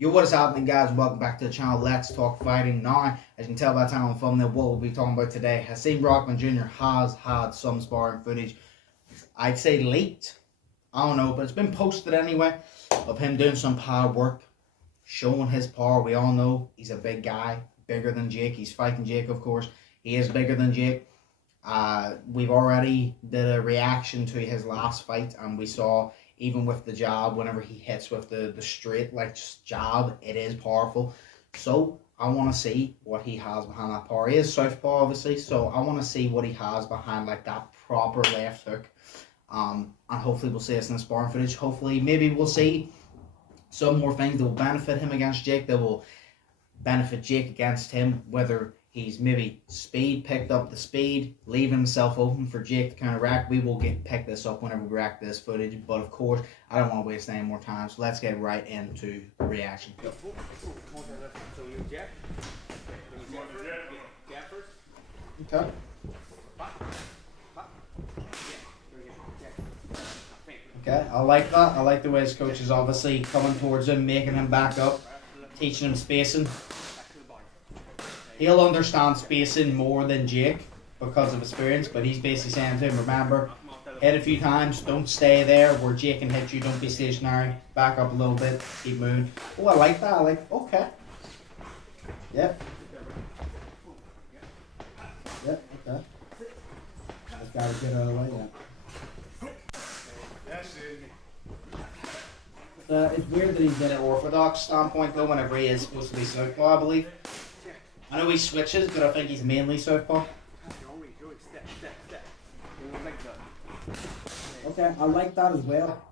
Yo, what is happening, guys? Welcome back to the channel. Let's talk fighting now. As you can tell by the title and thumbnail, what we'll be talking about today. Hasim Rahman Jr. has had some sparring footage. I'd say leaked. I don't know, but it's been posted anyway of him doing some power work, showing his power. We all know he's a big guy, bigger than Jake. He's fighting Jake, of course. He is bigger than Jake. We've already did a reaction to his last fight, and we saw, even with the jab, whenever he hits with the straight like jab, it is powerful. So I want to see what he has behind that power. He is southpaw, obviously, so I want to see what he has behind like that proper left hook. And hopefully we'll see this in the sparring footage. Hopefully, maybe we'll see some more things that will benefit him against Jake, that will benefit Jake against him, whether he's maybe picked up the speed, leaving himself open for Jake to counteract. We will pick this up whenever we react to this footage, but of course, I don't want to waste any more time, so let's get right into the reaction. So you jab? Jab first? Okay. Okay, I like that. I like the way his coach is obviously coming towards him, making him back up, teaching him spacing. He'll understand spacing more than Jake because of experience, but he's basically saying to him, remember, hit a few times, don't stay there where Jake can hit you, don't be stationary, back up a little bit, keep moving. Oh, I like that. I like, okay. Yep. Yep, okay. Just gotta get out of the way, yeah. It's weird that he's in an orthodox standpoint though, whenever he is supposed to be southpaw, I believe. I know he switches, but I think he's mainly southpaw. Okay, I like that as well.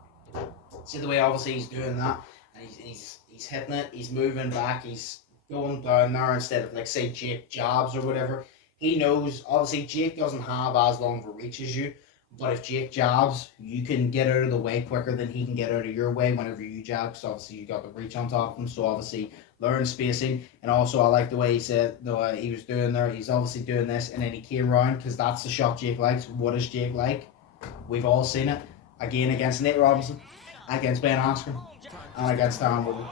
See the way obviously he's doing that, and he's hitting it, he's moving back, he's going down there instead of like say Jake jabs or whatever. He knows, obviously Jake doesn't have as long of a reach as you, but if Jake jabs, you can get out of the way quicker than he can get out of your way whenever you jab, because obviously you got the reach on top of him, so obviously learn spacing. And also I like the way he said, he was doing there, he's obviously doing this, and then he came round, because that's the shot Jake likes. What is Jake like? We've all seen it. Again, against Nate Robinson, against Ben Askren, and against Darren Woodley.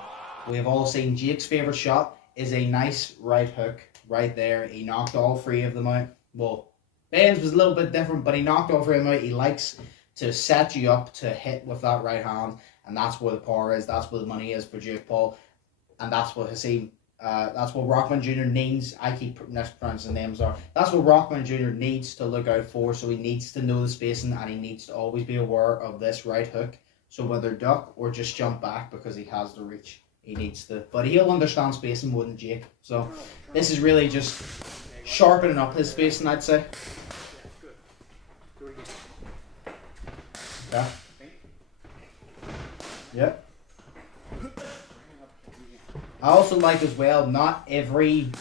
We've all seen Jake's favourite shot is a nice right hook right there. He knocked all three of them out. Well, Ben's was a little bit different, but he knocked all three of them out. He likes to set you up to hit with that right hand, and that's where the power is. That's where the money is for Jake Paul, and that's what Hasim, that's what Rahman Jr. needs. I keep mispronouncing names are. That's what Rahman Jr. needs to look out for. So he needs to know the spacing, and he needs to always be aware of this right hook. So whether duck or just jump back because he has the reach, he needs to. But he'll understand spacing more than Jake. So this is really just sharpening up his spacing, I'd say. Okay. Yep. I also like as well, not every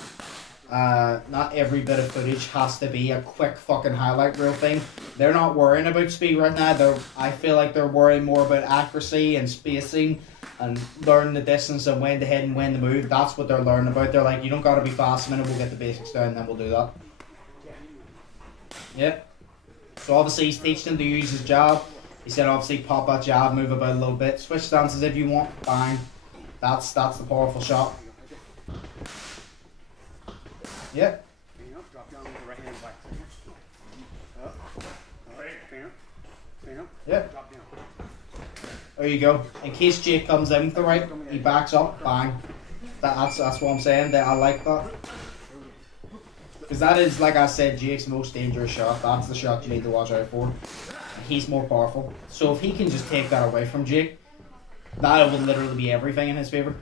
bit of footage has to be a quick fucking highlight reel thing. They're not worrying about speed right now. I feel like they're worrying more about accuracy and spacing and learning the distance and when to hit and when to move. That's what they're learning about. They're like, you don't got to be fast a minute, we'll get the basics down and then we'll do that. Yeah. So obviously he's teaching him to use his jab. He said obviously pop that jab, move about a little bit, switch stances if you want, bang. That's the powerful shot. Yep. Yep. There you go. In case Jake comes in with the right, he backs up, bang. That's what I'm saying. That I like that. Because that is, like I said, Jake's most dangerous shot. That's the shot you need to watch out for. He's more powerful. So if he can just take that away from Jake, that will literally be everything in his favor.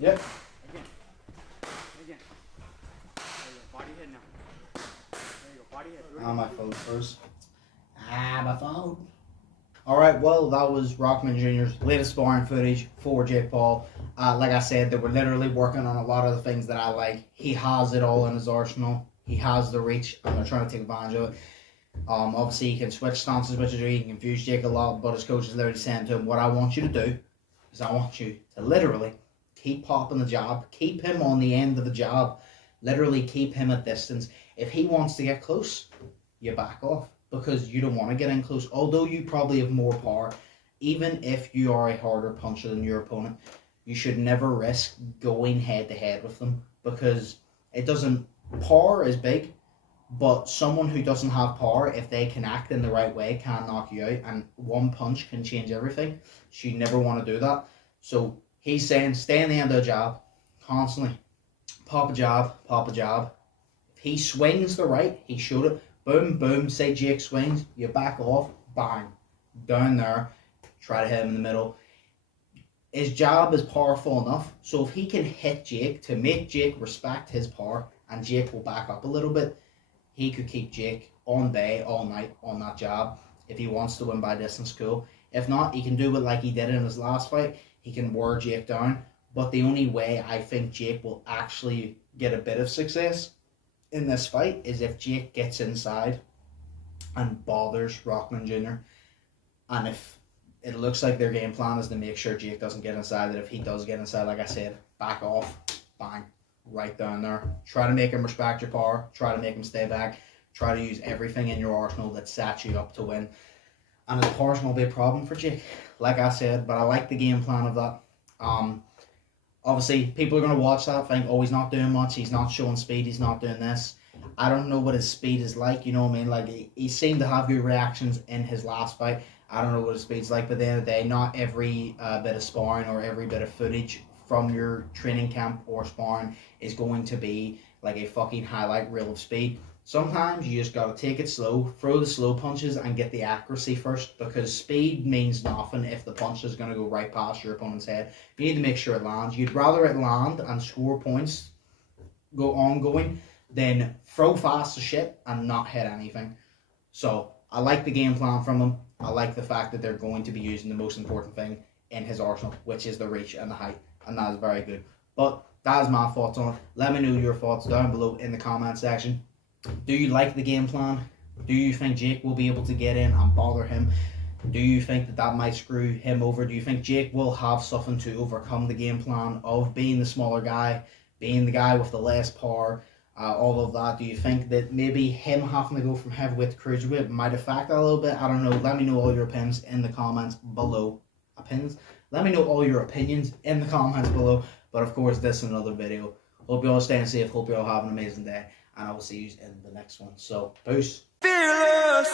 Yep. My phone first. My phone. Alright, well, that was Rahman Jr.'s latest sparring footage for Jake Paul. Like I said, they were literally working on a lot of the things that I like. He has it all in his arsenal. He has the reach, and they're trying to take advantage of it. Obviously, he can switch stances, which is he can confuse Jake a lot, but his coach is literally saying to him, what I want you to do is I want you to literally keep popping the jab, keep him on the end of the jab, literally keep him at distance. If he wants to get close, you back off because you don't want to get in close. Although you probably have more power, even if you are a harder puncher than your opponent, you should never risk going head to head with them because it doesn't. Power is big, but someone who doesn't have power, if they can act in the right way, can knock you out, and one punch can change everything. So you never want to do that. So he's saying stay in the end of the jab constantly. Pop a jab, pop a jab. If he swings the right, he showed it. Boom, boom. Say Jake swings, you back off, bang, down there. Try to hit him in the middle. His jab is powerful enough, so if he can hit Jake to make Jake respect his power, and Jake will back up a little bit, he could keep Jake on day, all night on that jab. If he wants to win by distance, cool. If not, he can do it like he did in his last fight. He can wear Jake down. But the only way I think Jake will actually get a bit of success in this fight is if Jake gets inside and bothers Rockman Jr. And if it looks like their game plan is to make sure Jake doesn't get inside, that if he does get inside, like I said, back off, bang, right down there. Try to make him respect your power. Try to make him stay back. Try to use everything in your arsenal that sets you up to win. And his power will be a problem for Jake, like I said, but I like the game plan of that. Obviously, people are going to watch that, think, oh, he's not doing much, he's not showing speed, he's not doing this. I don't know what his speed is like, you know what I mean? Like, he seemed to have good reactions in his last fight. I don't know what his speed's like, but at the end of the day, not every bit of sparring or every bit of footage from your training camp or sparring is going to be like a fucking highlight reel of speed. Sometimes you just got to take it slow, throw the slow punches and get the accuracy first, because speed means nothing if the punch is going to go right past your opponent's head. You need to make sure it lands. You'd rather it land and score points, go ongoing, than throw fast as shit and not hit anything. So I like the game plan from them. I like the fact that they're going to be using the most important thing in his arsenal, which is the reach and the height, and that is very good. But that is my thoughts on it. Let me know your thoughts down below in the comment section. Do you like the game plan? Do you think Jake will be able to get in and bother him? Do you think that might screw him over? Do you think Jake will have something to overcome the game plan of being the smaller guy, being the guy with the less power, all of that? Do you think that maybe him having to go from heavyweight to cruiserweight might affect that a little bit? I don't know. Let me know all your opinions in the comments below. Let me know all your opinions in the comments below. But of course, this is another video. Hope you all staying safe. Hope you all have an amazing day. And I will see you in the next one. So, peace. Fearless.